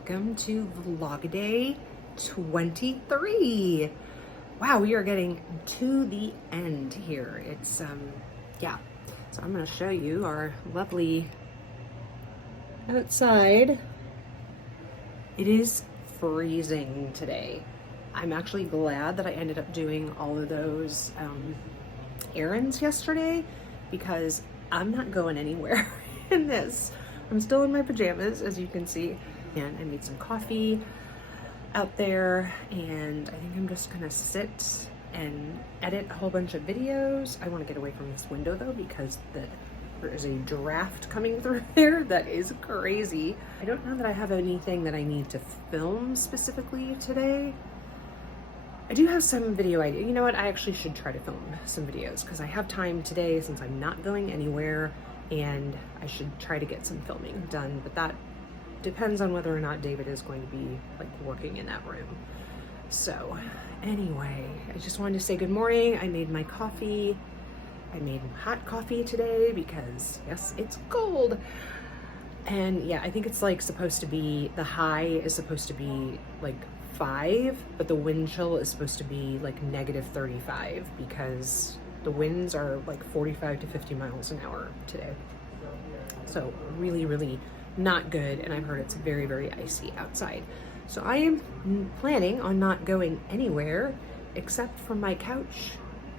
welcome to VLOGIDAY 23. Wow, we are getting to the end here. It's, yeah. So I'm gonna show you our lovely outside. It is freezing today. I'm actually glad that I ended up doing all of those errands yesterday because I'm not going anywhere in this. I'm still in my pajamas, as you can see, and I made some coffee out there, and I think I'm just gonna sit and edit a whole bunch of videos. I want to get away from this window though because there is a draft coming through there that is crazy. I don't know that I have anything that I need to film specifically today. I do have some video idea. You know what? I actually should try to film some videos because I have time today since I'm not going anywhere, and I should try to get some filming done, but that depends on whether or not David is going to be like working in that room. So anyway, I just wanted to say good morning. I made my coffee. I made hot coffee today because yes, it's cold. And yeah, I think it's like supposed to be, the high is supposed to be like 5, but the wind chill is supposed to be like -35 because the winds are like 45 to 50 miles an hour today. So really, really not good. And I've heard it's very, very icy outside. So I am planning on not going anywhere except from my couch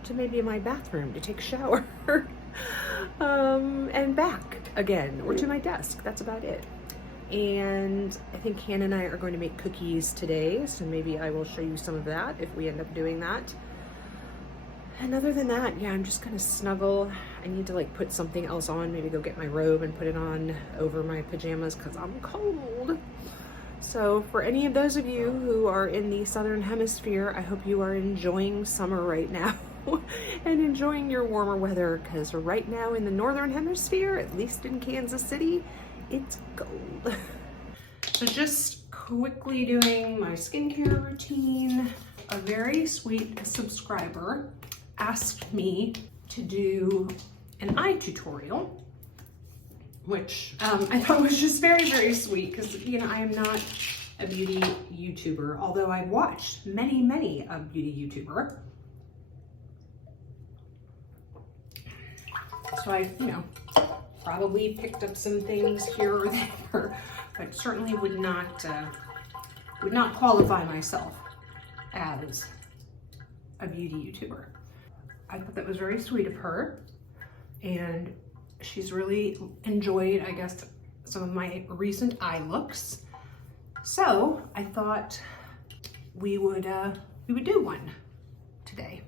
to maybe my bathroom to take a shower and back again, or to my desk. That's about it. And I think Hannah and I are going to make cookies today, so maybe I will show you some of that if we end up doing that. And other than that, yeah, I'm just gonna snuggle. I need to like put something else on, maybe go get my robe and put it on over my pajamas because I'm cold. So for any of those of you who are in the Southern Hemisphere, I hope you are enjoying summer right now and enjoying your warmer weather, because right now in the Northern Hemisphere, at least in Kansas City, it's cold. So just quickly doing my skincare routine. A very sweet subscriber asked me to do an eye tutorial, which I thought was just very, very sweet because, you know, I am not a beauty YouTuber, although I've watched many a beauty YouTuber. So I, you know, probably picked up some things here or there, but certainly would not qualify myself as a beauty YouTuber. I thought that was very sweet of her, and she's really enjoyed, I guess, some of my recent eye looks. So I thought we would do one today.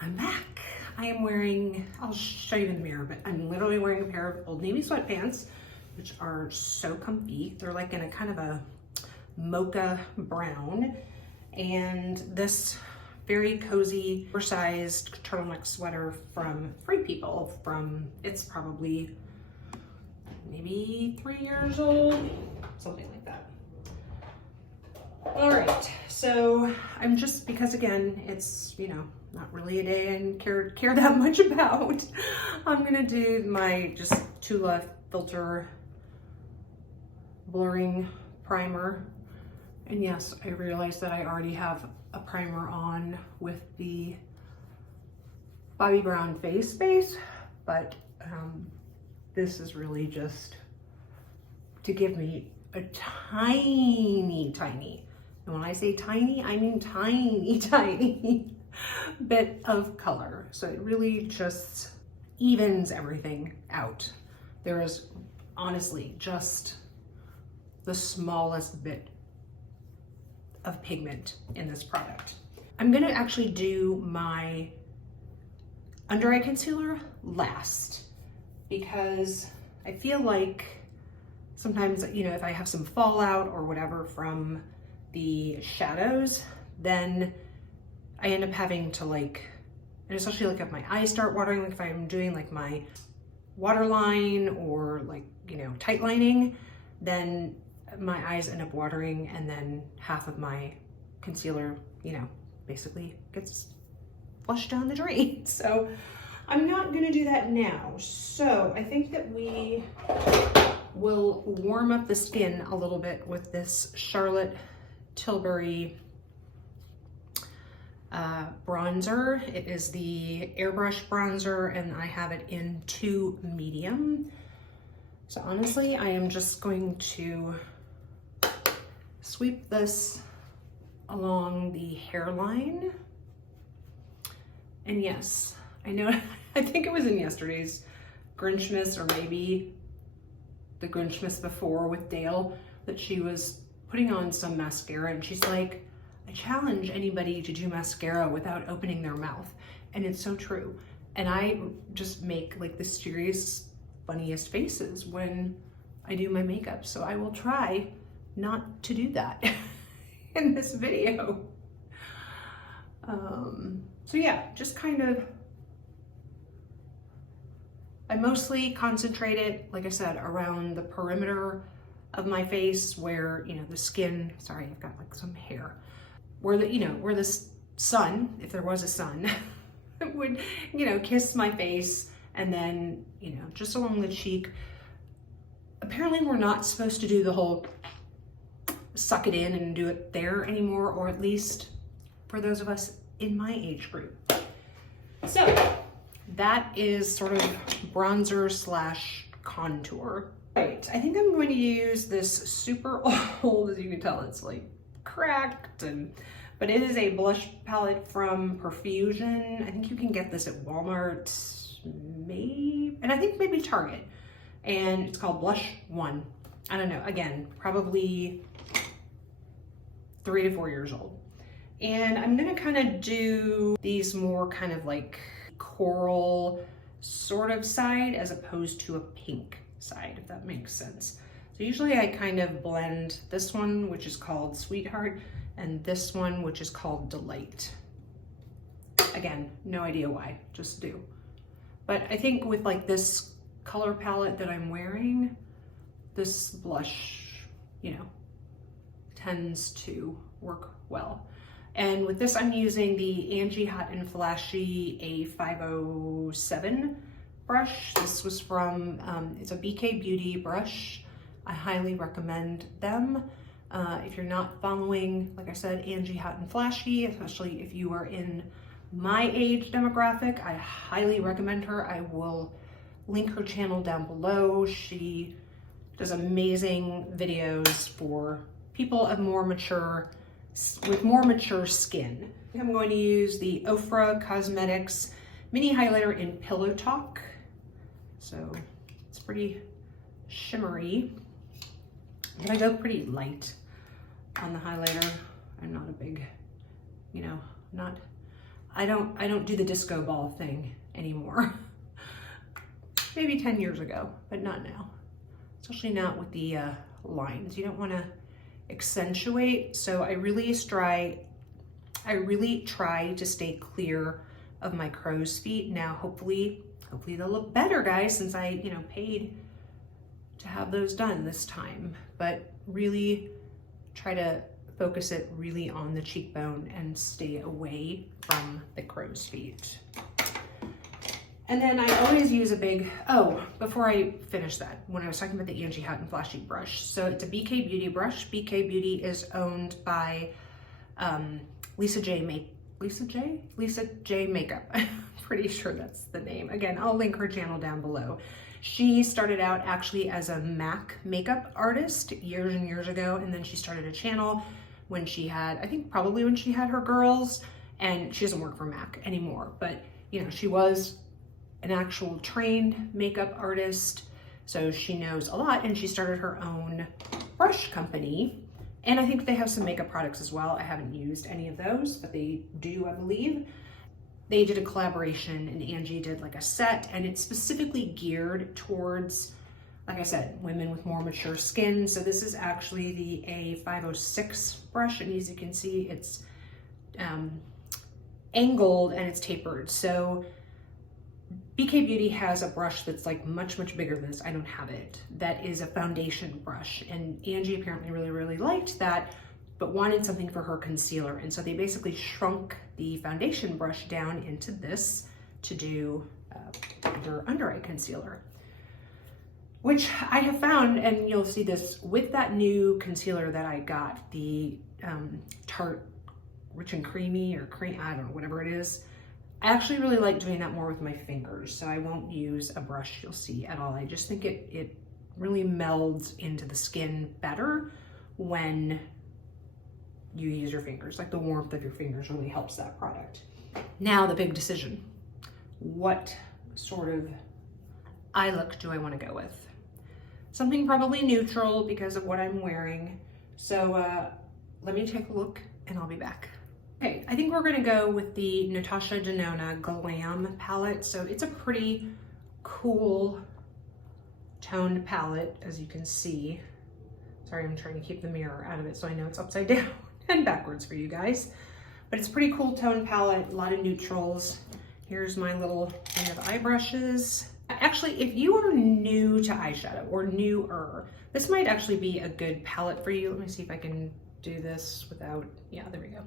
I'm back. I am wearing, I'll show you in the mirror, but I'm literally wearing a pair of Old Navy sweatpants, which are so comfy. They're like in a kind of a mocha brown, and this very cozy, oversized turtleneck sweater from Free People from, it's probably maybe 3 years old, something like that. All right, so I'm just, because again, it's, you know, not really a day I care that much about, I'm gonna do my just Tula Filter Blurring Primer. And yes, I realized that I already have a primer on with the Bobbi Brown face base, but this is really just to give me a tiny, and when I say tiny, I mean tiny bit of color. So it really just evens everything out. There is honestly just the smallest bit of pigment in this product. I'm gonna actually do my under eye concealer last because I feel like sometimes, you know, if I have some fallout or whatever from the shadows, then I end up having to like, and especially like if my eyes start watering, like if I'm doing like my waterline or like, you know, tight lining, then my eyes end up watering, and then half of my concealer, you know, basically gets flushed down the drain. So I'm not gonna do that now. So I think that we will warm up the skin a little bit with this Charlotte Tilbury bronzer. It is the airbrush bronzer, and I have it in 2 medium. So honestly, I am just going to sweep this along the hairline. And yes, I know, I think it was in yesterday's Grinchmas, or maybe the Grinchmas before with Dayle, that she was putting on some mascara, and she's like, I challenge anybody to do mascara without opening their mouth. And it's so true. And I just make like the serious, funniest faces when I do my makeup. So I will try not to do that in this video. So yeah, just kind of, I mostly concentrate it, like I said, around the perimeter of my face where, you know, the skin, sorry, I've got like some hair, where the, you know, where the sun, if there was a sun, would, you know, kiss my face, and then, you know, just along the cheek. Apparently we're not supposed to do the whole suck it in and do it there anymore, or at least for those of us in my age group. So that is sort of bronzer slash contour. Right, I think I'm going to use this super old, as you can tell, it's like cracked, but it is a blush palette from Perfusion. I think you can get this at Walmart, maybe, and I think maybe Target. And it's called Blush 1. I don't know, again, probably 3 to 4 years old. And I'm gonna kind of do these more kind of like coral sort of side as opposed to a pink side, if that makes sense. So usually I kind of blend this one, which is called Sweetheart, and this one, which is called Delight. Again, no idea why, just do. But I think with like this color palette that I'm wearing, this blush, you know, tends to work well. And with this, I'm using the Angie Hot and Flashy A507 brush. This was from, it's a BK Beauty brush. I highly recommend them. If you're not following, like I said, Angie Hot and Flashy, especially if you are in my age demographic, I highly recommend her. I will link her channel down below. She does amazing videos for people of more mature, with more mature skin. I'm going to use the Ofra Cosmetics Mini Highlighter in Pillow Talk. So it's pretty shimmery. But I go pretty light on the highlighter. I'm not a big, you know, I don't do the disco ball thing anymore. Maybe 10 years ago, but not now. Especially not with the lines. You don't want to accentuate. So I really try to stay clear of my crow's feet. Now, hopefully they'll look better, guys, since I, you know, paid to have those done this time. But really try to focus it really on the cheekbone and stay away from the crow's feet. And then I always use a big, oh, before I finish that, when I was talking about the Angie Hot and Flashy brush. So it's a BK Beauty brush. BK Beauty is owned by Lisa J Makeup. I'm pretty sure that's the name. Again, I'll link her channel down below. She started out actually as a MAC makeup artist years and years ago, and then she started a channel when she had, I think probably when she had her girls, and she doesn't work for MAC anymore, but you know, she was an actual trained makeup artist, so she knows a lot, and she started her own brush company. And I think they have some makeup products as well. I haven't used any of those, but they do, I believe. They did a collaboration, and Angie did like a set, and it's specifically geared towards, like I said, women with more mature skin. So this is actually the A506 brush, and as you can see, it's angled and it's tapered. So BK Beauty has a brush that's like much bigger than this. I don't have it. That is a foundation brush, and Angie apparently really liked that, but wanted something for her concealer. And so they basically shrunk the foundation brush down into this to do their under eye concealer. which I have found, and you'll see this with that new concealer that I got, the Tarte Rich and Creamy or cream, I don't know, whatever it is. I actually really like doing that more with my fingers, so I won't use a brush, you'll see, at all. I just think it really melds into the skin better when you use your fingers. Like the warmth of your fingers really helps that product. Now the big decision. What sort of eye look do I want to go with? Something probably neutral because of what I'm wearing. So let me take a look and I'll be back. Okay, I think we're gonna go with the Natasha Denona Glam palette. So it's a pretty cool toned palette, as you can see. Sorry, I'm trying to keep the mirror out of it so I know it's upside down and backwards for you guys. But it's a pretty cool toned palette, a lot of neutrals. Here's my little thing of eye brushes. Actually, if you are new to eyeshadow or newer, this might actually be a good palette for you. Let me see if I can do this without, yeah, there we go.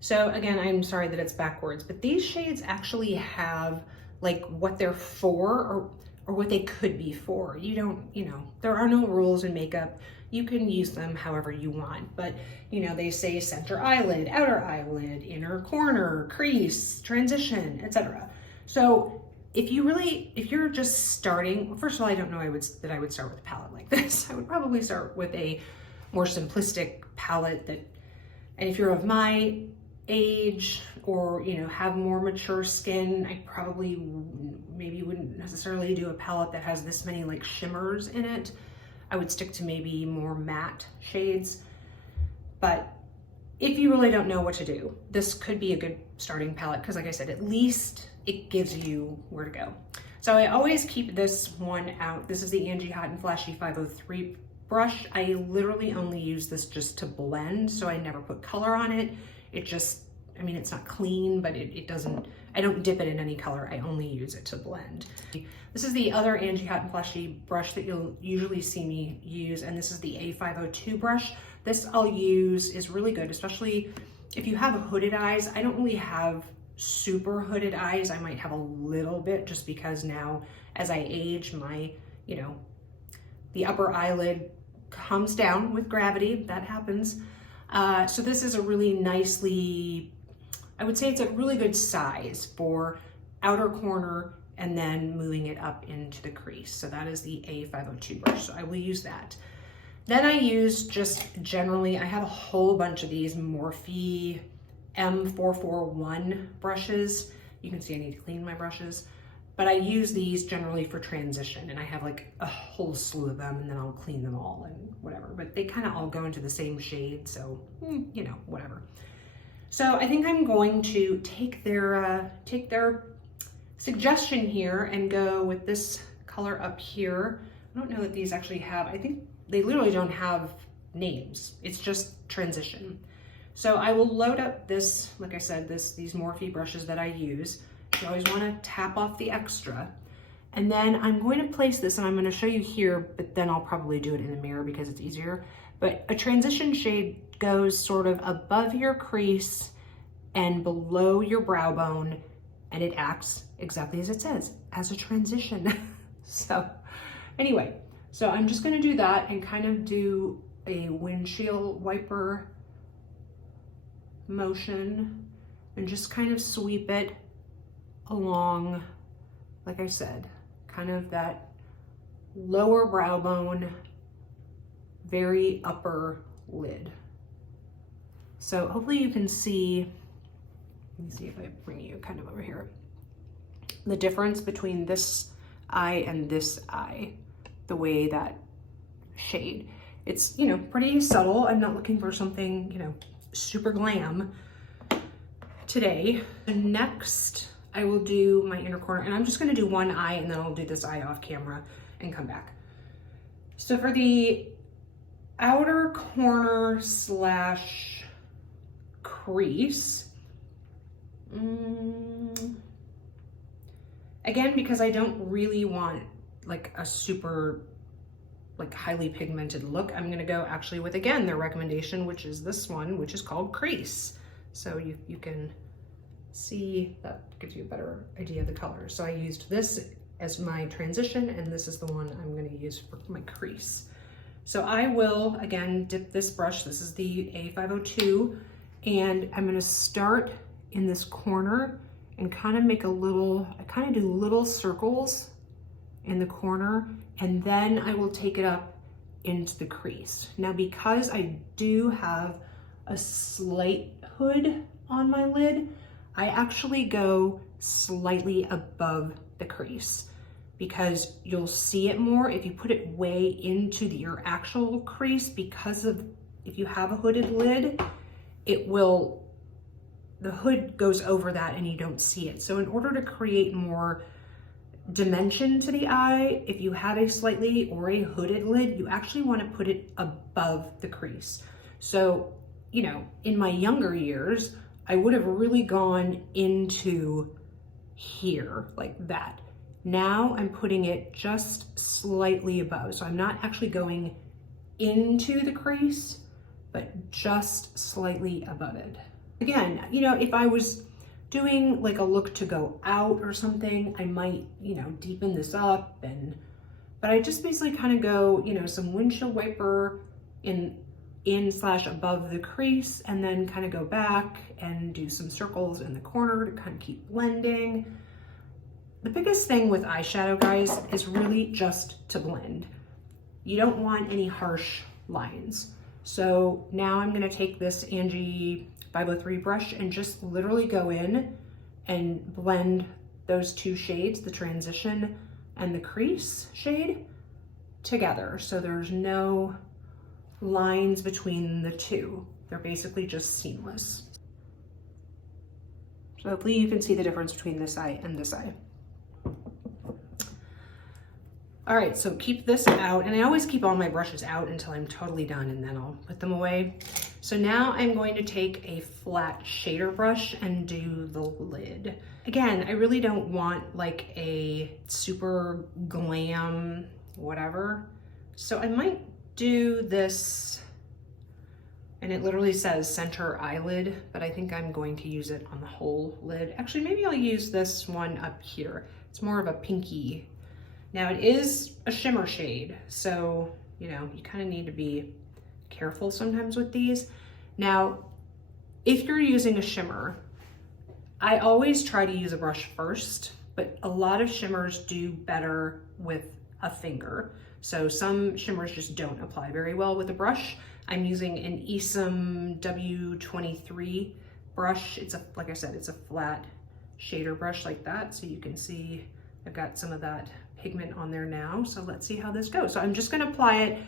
So again, I'm sorry that it's backwards, but these shades actually have like what they're for or what they could be for. You don't, you know, there are no rules in makeup. You can use them however you want, but you know, they say center eyelid, outer eyelid, inner corner, crease, transition, etc. So if you're just starting, well, first of all, I don't know that I would start with a palette like this. I would probably start with a more simplistic palette and if you're of my age or, you know, have more mature skin, I probably maybe wouldn't necessarily do a palette that has this many like shimmers in it. I would stick to maybe more matte shades. But if you really don't know what to do, this could be a good starting palette because like I said, at least it gives you where to go. So I always keep this one out. This is the Angie Hot and Flashy 503 brush. I literally only use this just to blend, so I never put color on it. It just, I mean, it's not clean, but it doesn't, I don't dip it in any color. I only use it to blend. This is the other Angie Hot and Flashy brush that you'll usually see me use, and this is the A502 brush. This I'll use is really good, especially if you have hooded eyes. I don't really have super hooded eyes. I might have a little bit just because now as I age, my, you know, the upper eyelid comes down with gravity. That happens. So this is a really nicely, I would say it's a really good size for outer corner and then moving it up into the crease. So that is the A502 brush. So I will use that. Then I use just generally, I have a whole bunch of these Morphe M441 brushes. You can see I need to clean my brushes. But I use these generally for transition, and I have like a whole slew of them, and then I'll clean them all and whatever. But they kind of all go into the same shade, so you know, whatever. So I think I'm going to take their suggestion here and go with this color up here. I don't know that these actually have, I think they literally don't have names. It's just transition. So I will load up this, like I said, these Morphe brushes that I use. You always want to tap off the extra. And then I'm going to place this, and I'm going to show you here, but then I'll probably do it in the mirror because it's easier. But a transition shade goes sort of above your crease and below your brow bone, and it acts exactly as it says, as a transition. So anyway, so I'm just going to do that and kind of do a windshield wiper motion and just kind of sweep it along, like I said, kind of that lower brow bone, very upper lid. So hopefully you can see, let me see if I bring you kind of over here, the difference between this eye and this eye, the way that shade. It's, you know, pretty subtle. I'm not looking for something, you know, super glam today. Next, I will do my inner corner, and I'm just gonna do one eye, and then I'll do this eye off camera and come back. So for the outer corner slash crease, again, because I don't really want like a super like highly pigmented look, I'm gonna go actually with, again, their recommendation, which is this one, which is called Crease. So you can see, that gives you a better idea of the color. So I used this as my transition, and this is the one I'm gonna use for my crease. So I will, again, dip this brush. This is the A502, and I'm gonna start in this corner and kind of make a little, I kind of do little circles in the corner, and then I will take it up into the crease. Now, because I do have a slight hood on my lid, I actually go slightly above the crease because you'll see it more if you put it way into your actual crease, because of, if you have a hooded lid, it will, the hood goes over that and you don't see it. So in order to create more dimension to the eye, if you have a slightly or a hooded lid, you actually want to put it above the crease. So, you know, in my younger years, I would have really gone into here like that. Now I'm putting it just slightly above. So I'm not actually going into the crease, but just slightly above it. Again, you know, if I was doing like a look to go out or something, I might, you know, deepen this up, but I just basically kind of go, you know, some windshield wiper in / above the crease, and then kind of go back and do some circles in the corner to kind of keep blending. The biggest thing with eyeshadow, guys, is really just to blend. You don't want any harsh lines. So now I'm gonna take this Angie 503 brush and just literally go in and blend those two shades, the transition and the crease shade, together. So there's no lines between the two. They're basically just seamless. So hopefully you can see the difference between this eye and this eye. All right, so keep this out, and I always keep all my brushes out until I'm totally done, and then I'll put them away. So now I'm going to take a flat shader brush and do the lid. Again, I really don't want like a super glam whatever. So I might do this, and it literally says center eyelid, but I think I'm going to use it on the whole lid. Actually, maybe I'll use this one up here. It's more of a pinky. Now it is a shimmer shade, so, you know, you kind of need to be careful sometimes with these. Now, if you're using a shimmer, I always try to use a brush first, but a lot of shimmers do better with a finger. So some shimmers just don't apply very well with a brush. I'm using an Esom W23 brush. It's a, like I said, it's a flat shader brush like that. So you can see I've got some of that pigment on there now. So let's see how this goes. So I'm just gonna apply it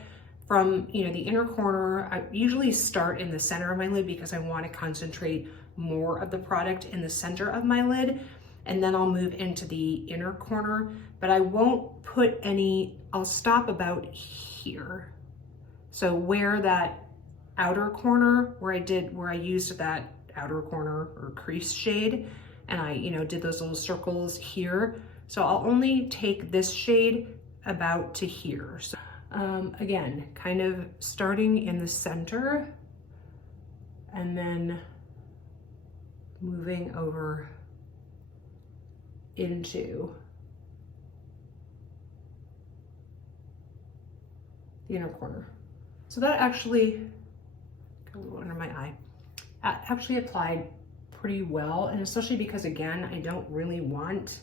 from, you know, the inner corner. I usually start in the center of my lid because I want to concentrate more of the product in the center of my lid, and then I'll move into the inner corner, but I won't put any, I'll stop about here. So where that outer corner, where I used that outer corner or crease shade, and I, you know, did those little circles here. So I'll only take this shade about to here. So, again, kind of starting in the center and then moving over into the inner corner. So that actually got a little under my eye. That actually applied pretty well, and especially because, again, I don't really want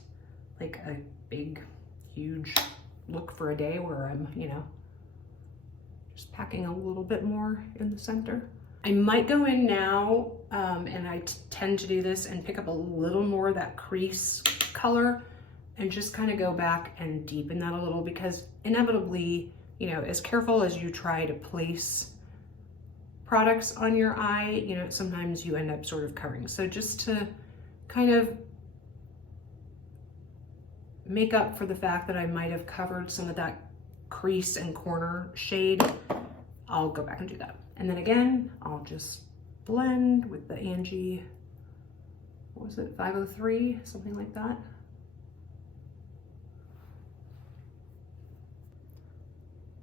like a big, huge look for a day where I'm, you know, just packing a little bit more in the center. I might go in now, and I tend to do this, and pick up a little more of that crease color and just kind of go back and deepen that a little, because inevitably, you know, as careful as you try to place products on your eye, you know, sometimes you end up sort of covering. So just to kind of make up for the fact that I might have covered some of that crease and corner shade, I'll go back and do that. And then again, I'll just blend with the Angie, what was it, 503, something like that.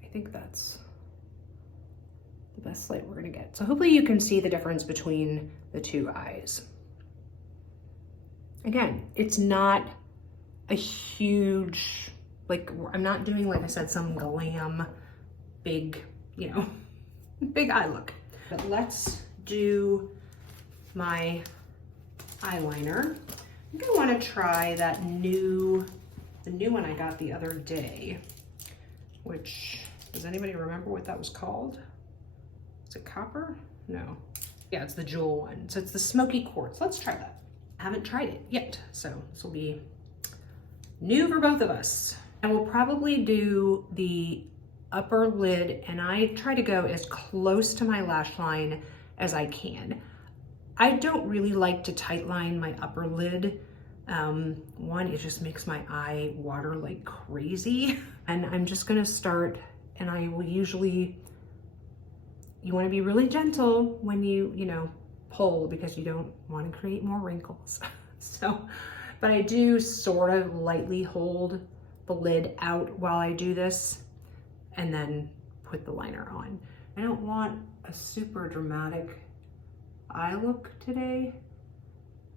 I think that's the best light we're gonna get. So hopefully you can see the difference between the two eyes. Again, it's not a huge, like, I'm not doing, like I said, some glam, big, you know, big eye look. But let's do my eyeliner. I think I want to try that the new one I got the other day, which, does anybody remember what that was called? Is it copper? No. Yeah, it's the jewel one. So it's the smoky quartz. Let's try that. I haven't tried it yet, so this will be new for both of us. I will probably do the upper lid, and I try to go as close to my lash line as I can. I don't really like to tightline my upper lid. One, it just makes my eye water like crazy. And I'm just gonna start, and I will usually, you wanna be really gentle when you know, pull, because you don't wanna create more wrinkles. So, but I do sort of lightly hold the lid out while I do this, and then put the liner on. I don't want a super dramatic eye look today,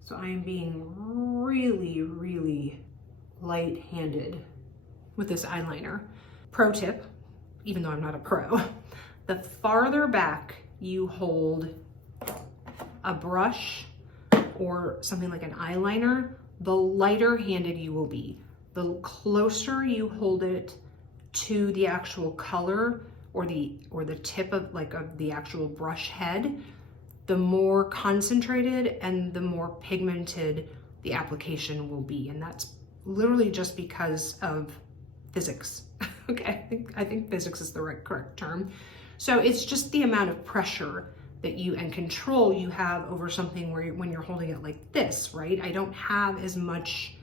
so I am being really, really light-handed with this eyeliner. Pro tip, even though I'm not a pro, the farther back you hold a brush or something like an eyeliner, the lighter handed you will be. The closer you hold it to the actual color or the tip of the actual brush head, the more concentrated and the more pigmented the application will be. And that's literally just because of physics. Okay, I think physics is the correct term. So it's just the amount of pressure that you and control you have over something where when you're holding it like this, right? I don't have as much,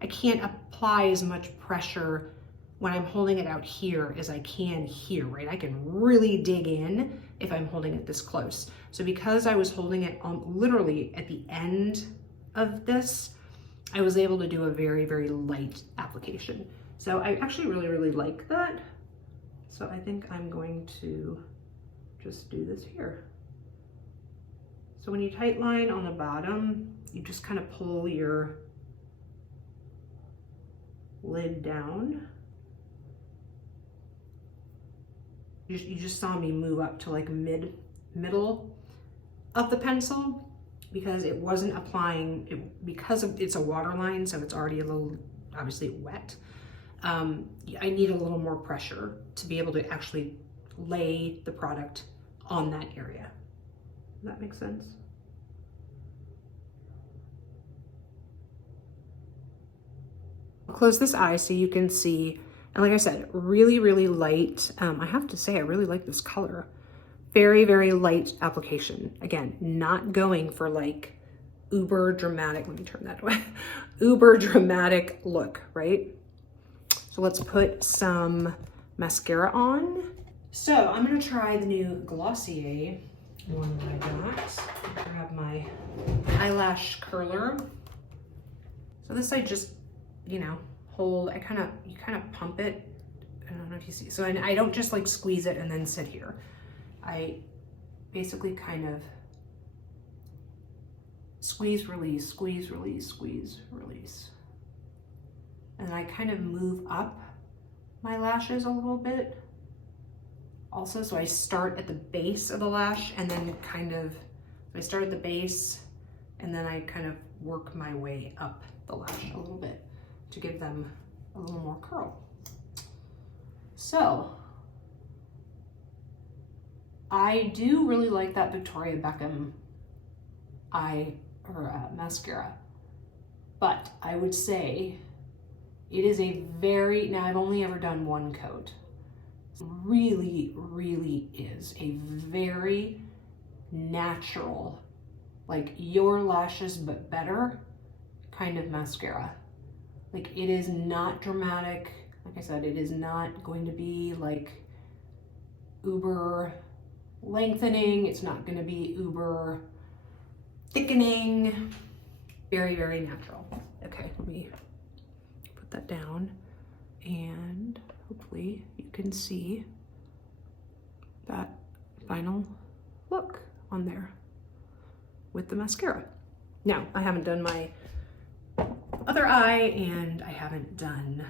I can't apply as much pressure when I'm holding it out here as I can here, right? I can really dig in if I'm holding it this close. So because I was holding it literally at the end of this, I was able to do a very, very light application. So I actually really, really like that. So I think I'm going to just do this here. So when you tight line on the bottom, you just kind of pull your lid down. You just saw me move up to like middle of the pencil because it wasn't applying it, because it's a waterline, so it's already a little obviously wet. I need a little more pressure to be able to actually lay the product on that area. Does that make sense? I'll close this eye so you can see. And like I said, really, really light. I have to say, I really like this color. Very, very light application. Again, not going for like uber dramatic, let me turn that way, uber dramatic look, right? So let's put some mascara on. So I'm gonna try the new Glossier one that I got. Grab my eyelash curler. So this I just, you know, hold, you kind of pump it. I don't know if you see. So I don't just like squeeze it and then sit here. I basically kind of squeeze, release, squeeze, release, squeeze, release. And I kind of move up my lashes a little bit also. So I start at the base of the lash and then I start at the base and then I kind of work my way up the lash a little bit to give them a little more curl. So I do really like that Victoria Beckham mascara, but I would say it is a very, now I've only ever done one coat. It really, really is a very natural, like your lashes but better kind of mascara. Like it is not dramatic. Like I said, it is not going to be like uber lengthening. It's not going to be uber thickening. Very, very natural. Okay, let me put that down and hopefully you can see that final look on there with the mascara. Now, I haven't done my other eye, and I haven't done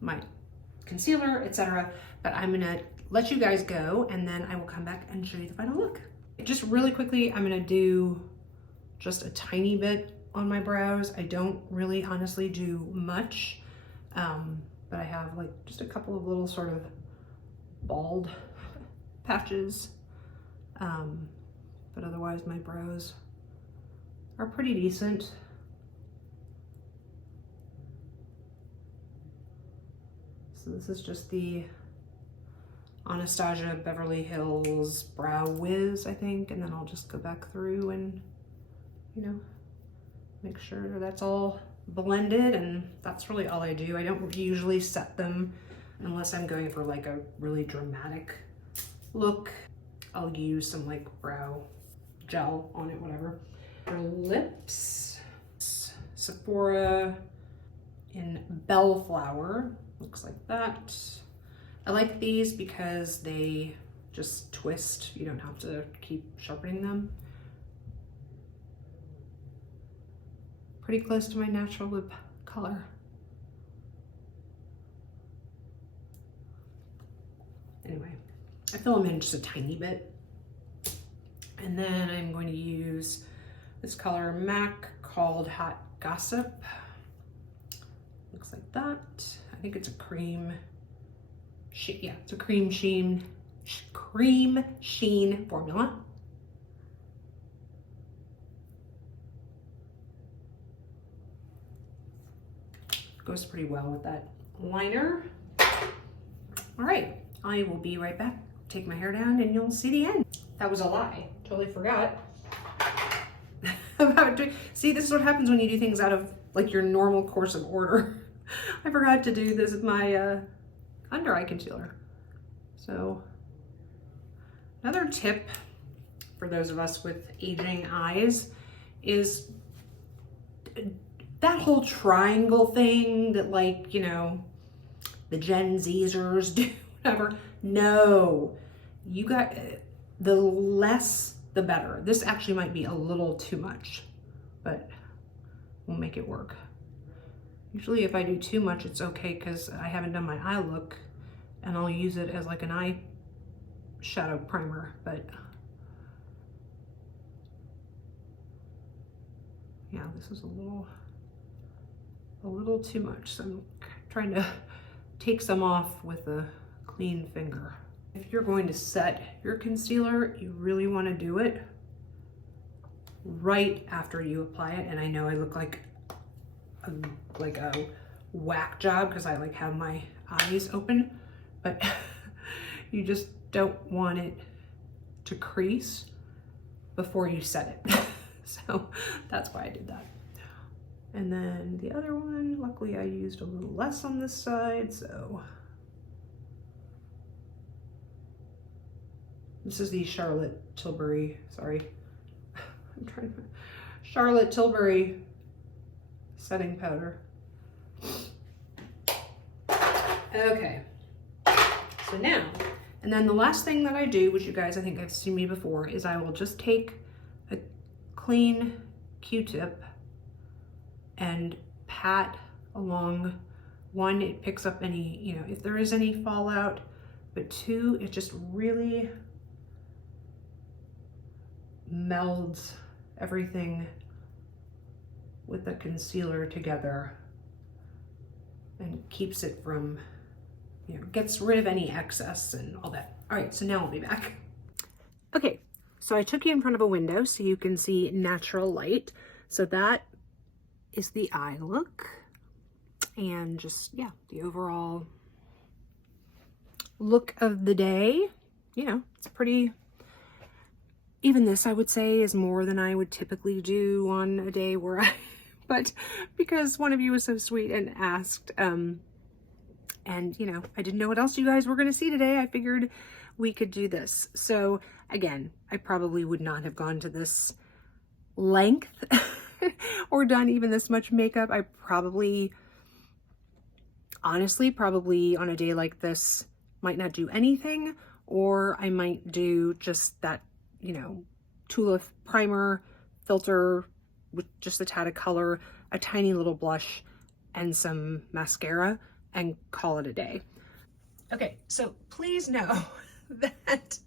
my concealer, etc. But I'm gonna let you guys go, and then I will come back and show you the final look. Just really quickly, I'm gonna do just a tiny bit on my brows. I don't really honestly do much, but I have like just a couple of little sort of bald patches, but otherwise my brows are pretty decent. So this is just the Anastasia Beverly Hills Brow Wiz, I think, and then I'll just go back through and, you know, make sure that's all blended, and that's really all I do. I don't usually set them unless I'm going for like a really dramatic look. I'll use some like brow gel on it, whatever. For lips, Sephora in Bellflower, looks like that. I like these because they just twist. You don't have to keep sharpening them. Pretty close to my natural lip color. Anyway, I fill them in just a tiny bit. And then I'm going to use this color MAC called Hot Gossip. Looks like that. I think it's a cream. Yeah, it's a cream sheen formula. Goes pretty well with that liner. All right, I will be right back. Take my hair down and you'll see the end. That was a lie. Totally forgot about doing. See, this is what happens when you do things out of like your normal course of order. I forgot to do this with my under eye concealer. So another tip for those of us with aging eyes is that whole triangle thing that, like, you know, the Gen Zers do, whatever. No, you got, the less the better. This actually might be a little too much, but we'll make it work. Usually if I do too much, it's okay because I haven't done my eye look, and I'll use it as like an eye shadow primer, but yeah, this is a little too much. So I'm trying to take some off with a clean finger. If you're going to set your concealer, you really want to do it right after you apply it. And I know I look like a whack job because I like have my eyes open, but you just don't want it to crease before you set it. So that's why I did that. And then the other one, luckily I used a little less on this side, so. This is the Charlotte Tilbury, sorry. I'm trying to, Charlotte Tilbury setting powder. Okay, so now, and then the last thing that I do, which you guys I think have seen me before, is I will just take a clean Q-tip and pat along. One, it picks up any, you know, if there is any fallout, but two, it just really melds everything with the concealer together and keeps it from, you know, gets rid of any excess and all that. All right, so now I'll be back. Okay, so I took you in front of a window so you can see natural light. So that is the eye look, and just, yeah, the overall look of the day. You know, it's pretty, even this I would say is more than I would typically do on a day where I, but because one of you was so sweet and asked, and you know, I didn't know what else you guys were going to see today, I figured we could do this. So again, I probably would not have gone to this length or done even this much makeup. I probably, honestly, probably on a day like this might not do anything, or I might do just that, you know, Tula primer, filter, with just a tad of color, a tiny little blush, and some mascara, and call it a day. Okay, so please know that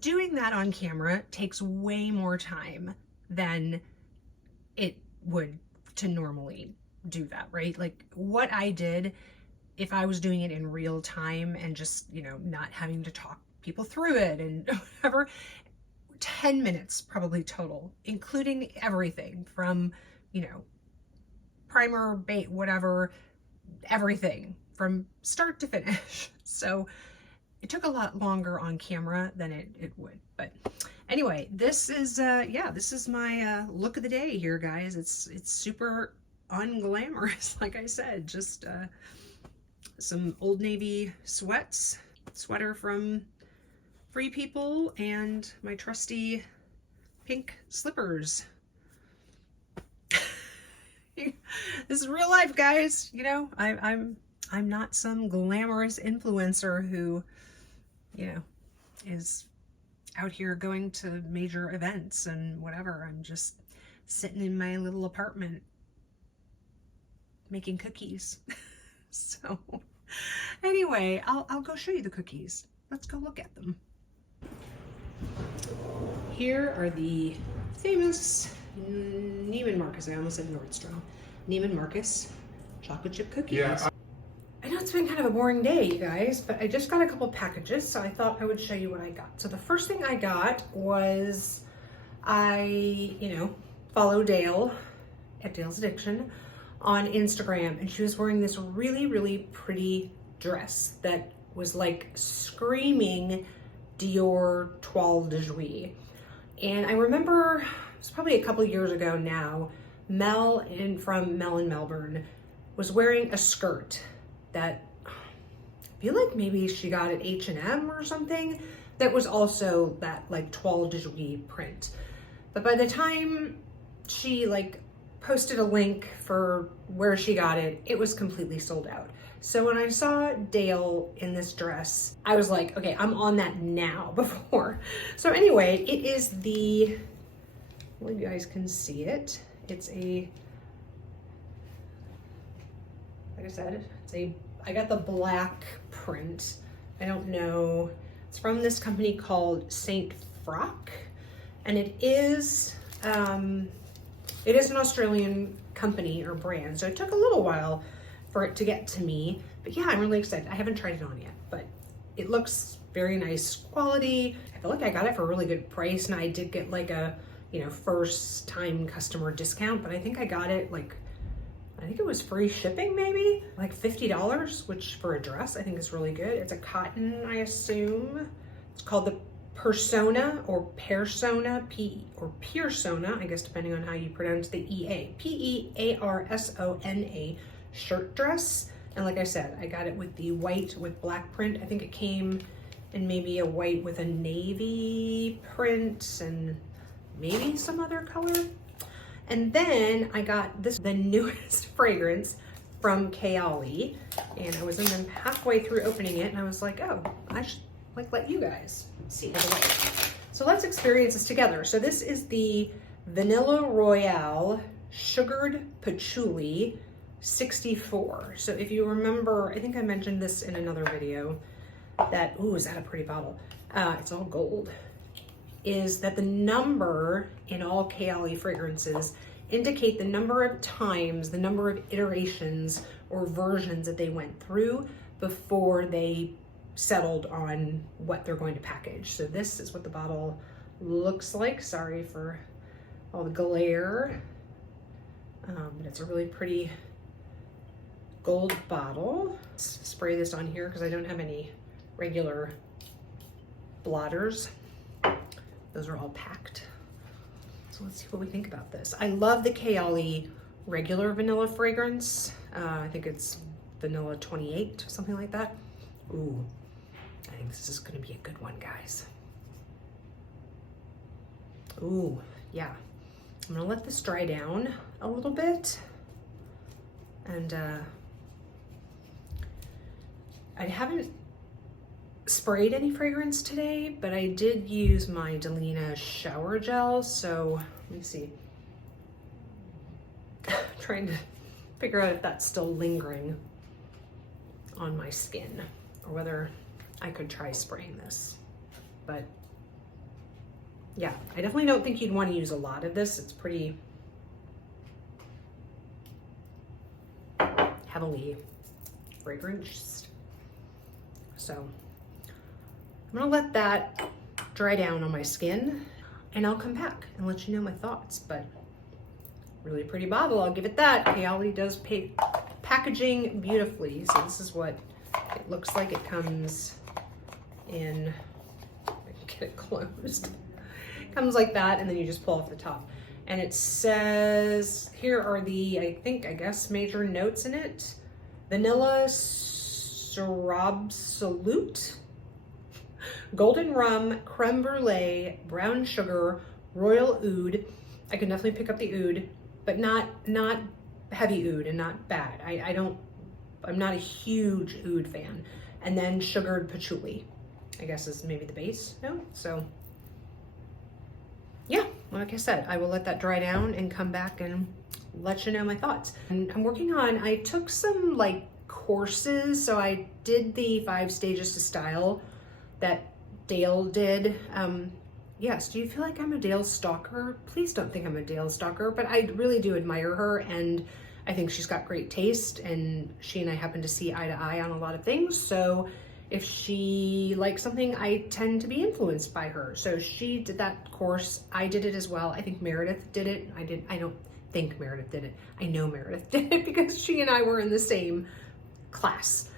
doing that on camera takes way more time than it would to normally do that, right? Like what I did, if I was doing it in real time and just, you know, not having to talk people through it and whatever, 10 minutes probably total, including everything from, you know, primer, bait, whatever, everything from start to finish. So it took a lot longer on camera than it would. But anyway, this is yeah, this is my look of the day here, guys. It's super unglamorous, like I said. Just some Old Navy sweater from Free People, and my trusty pink slippers. This is real life, guys. You know, I'm not some glamorous influencer who, you know, is out here going to major events and whatever. I'm just sitting in my little apartment making cookies. So anyway, I'll go show you the cookies. Let's go look at them. Here are the famous Neiman Marcus, I almost said Nordstrom, Neiman Marcus chocolate chip cookies. Yeah, I know it's been kind of a boring day, you guys, but I just got a couple packages, so I thought I would show you what I got. So the first thing I got was, you know, follow Dayle at Dayle's Addiction on Instagram, and she was wearing this really, really pretty dress that was like screaming Dior Toile de Jouy. And I remember, it was probably a couple years ago now, Mel from Mel in Melbourne was wearing a skirt that I feel like maybe she got at H&M or something, that was also that like Toile de Jouy print. But by the time she like posted a link for where she got it, it was completely sold out. So when I saw Dayle in this dress, I was like, okay, I'm on that now before. So anyway, it is the, well, you guys can see it. It's a, like I said, I got the black print. I don't know. It's from this company called Saint Frock, and it is an Australian company or brand. So it took a little while for it to get to me, but yeah, I'm really excited. I haven't tried it on yet, but it looks very nice quality. I feel like I got it for a really good price, and I did get like a, you know, first time customer discount, but I think I got it like, I think it was free shipping, maybe like $50, which for a dress I think is really good. It's a cotton, I assume. It's called the Persona or Persona, Persona, I guess, depending on how you pronounce the EA. Pearsona shirt dress. And like I said, I got it with the white with black print. I think it came in maybe a white with a navy print and maybe some other color. And then I got this, the newest fragrance from Dayle, and I was in them halfway through opening it, and I was like, oh, I should like let you guys see the way. So let's experience this together. So this is the Vanilla Royale Sugared Patchouli 64. So if you remember, I think I mentioned this in another video, that, ooh, is that a pretty bottle? It's all gold. Is that the number in all Dayle fragrances indicate the number of times, the number of iterations or versions that they went through before they settled on what they're going to package. So this is what the bottle looks like. Sorry for all the glare, but it's a really pretty gold bottle. Let's spray this on here because I don't have any regular blotters. Those are all packed. So let's see what we think about this. I love the Dayle regular vanilla fragrance. I think it's vanilla 28, something like that. Ooh, I think this is gonna be a good one, guys. Ooh, yeah. I'm gonna let this dry down a little bit. And I haven't sprayed any fragrance today, but I did use my Dayle shower gel. So let me see. trying to figure out if that's still lingering on my skin or whether I could try spraying this. But yeah, I definitely don't think you'd want to use a lot of this. It's pretty heavily fragranced. So I'm gonna let that dry down on my skin and I'll come back and let you know my thoughts. But really pretty bottle, I'll give it that. Dayle does packaging beautifully. So this is what it looks like. It comes in, I can get it closed. It comes like that, and then you just pull off the top. And it says, here are the, I guess, major notes in it. Vanilla Absolute, golden rum, creme brulee, brown sugar, royal oud. I can definitely pick up the oud, but not heavy oud and not bad. I'm not a huge oud fan. And then sugared patchouli, I guess is maybe the base note. So yeah, like I said, I will let that dry down and come back and let you know my thoughts. And I'm working on, I took some like courses. So I did the 5 stages to style that Dayle did. Yes, do you feel like I'm a Dayle stalker? Please don't think I'm a Dayle stalker, but I really do admire her, and I think she's got great taste, and she and I happen to see eye to eye on a lot of things. So if she likes something, I tend to be influenced by her. So she did that course. I did it as well. I think Meredith did it. I don't think Meredith did it. I know Meredith did it because she and I were in the same class.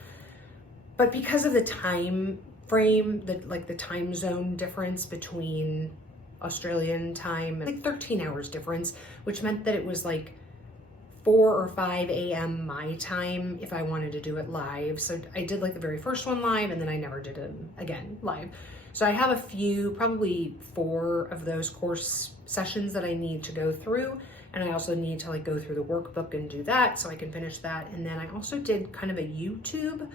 But because of the time frame, the time zone difference between Australian time, like 13 hours difference, which meant that it was like 4 or 5 a.m. my time if I wanted to do it live. So I did like the very first one live, and then I never did it again live. So I have a few, probably 4 of those course sessions that I need to go through. And I also need to like go through the workbook and do that so I can finish that. And then I also did kind of a YouTube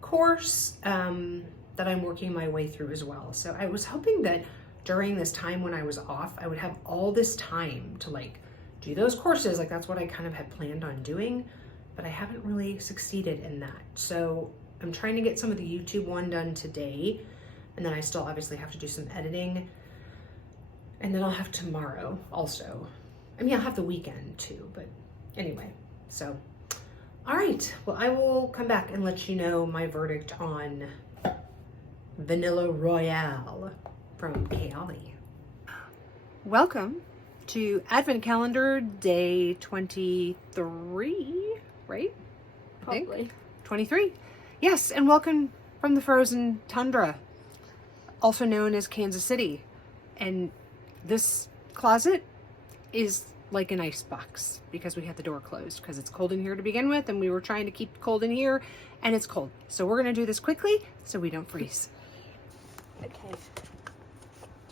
course that I'm working my way through as well. So I was hoping that during this time when I was off, I would have all this time to like do those courses. Like that's what I kind of had planned on doing, but I haven't really succeeded in that. So I'm trying to get some of the YouTube one done today. And then I still obviously have to do some editing. And then I'll have tomorrow also. I mean, I'll have the weekend too, but anyway, so. All right, well, I will come back and let you know my verdict on Vanilla Royale from Dayle. Welcome to Advent Calendar Day 23, right? Probably. 23. Yes, and welcome from the frozen tundra, also known as Kansas City. And this closet is like an ice box because we had the door closed because it's cold in here to begin with, and we were trying to keep it cold in here, and it's cold. So we're gonna do this quickly so we don't freeze. Okay.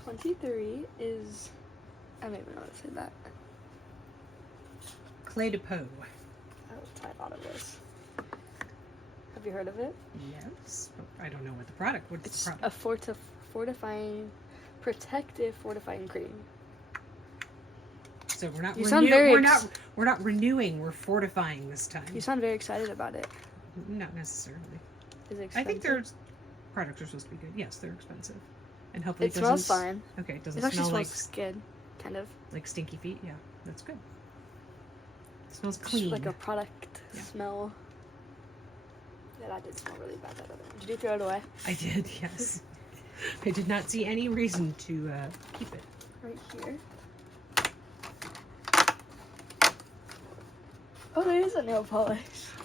23 is, I don't even know how to say that. Clé de Peau. Oh, that's what I thought it was. Have you heard of it? Yes. I don't know what the product. What's It's the product? a protective fortifying cream. So we're not You sound very we're not renewing, we're fortifying this time. You sound very excited about it. Not necessarily. Is it expensive? I think their products are supposed to be good. Yes, they're expensive. And hopefully it smells fine. Okay, it doesn't It actually smell like smells good, kind of. like stinky feet. Yeah, that's good. It smells clean. Just like a product smell. Yeah, that did smell really bad, that other one. Did you throw it away? I did, yes. I did not see any reason to keep it. Right here. Oh, there is a nail polish.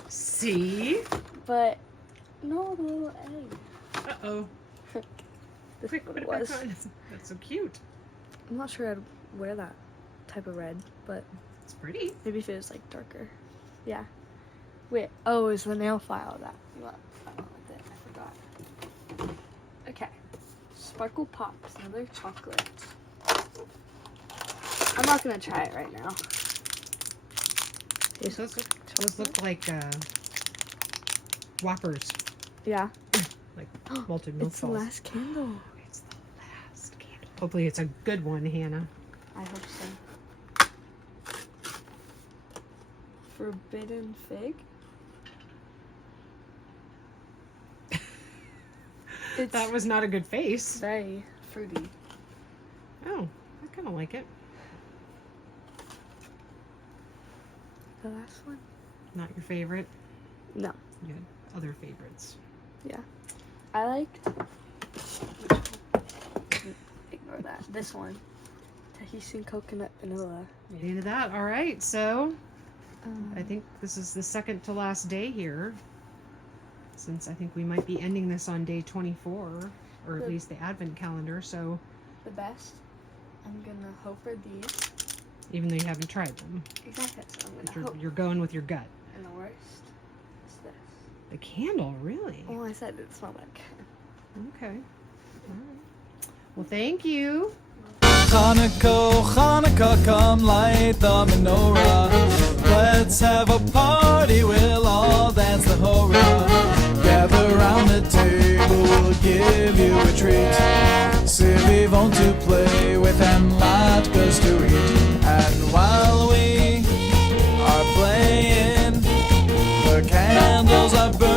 See? But no, the little egg. Uh-oh. This Quick, what put it it back was. on. That's so cute. I'm not sure I'd wear that type of red, but It's pretty. maybe if it was like darker. Yeah. Wait. Oh, it's the nail file that you want. I went with it. I forgot. Okay. Sparkle Pops, another chocolate. I'm not gonna try it right now. Those look like Whoppers. Yeah. Like malted milk It's the balls. last candle. It's the last candle. Hopefully it's a good one, Hannah. I hope so. forbidden fig. It's That was not a good face. very fruity. Oh, I kind of like it. The last one? Not your favorite? No. You had other favorites. Yeah. I liked. Ignore that. This one. Tahitian coconut vanilla. You into that? All right. So I think this is the second to last day here. Since I think we might be ending this on day 24, or at least the advent calendar. So The best. I'm gonna hope for these. even though you haven't tried them, Exactly. So I'm but gonna hope. you're going with your gut. And the worst is this. The candle, really? Well, I said it smelled like. Okay. All right. Well, thank you. Hanukkah, Hanukkah, come light the menorah. Let's have a party, we'll all dance the hora. Gather round the table, we'll give you a treat. Se vi vont to play with and latkes to eat. And while we are playing, the candles are burning.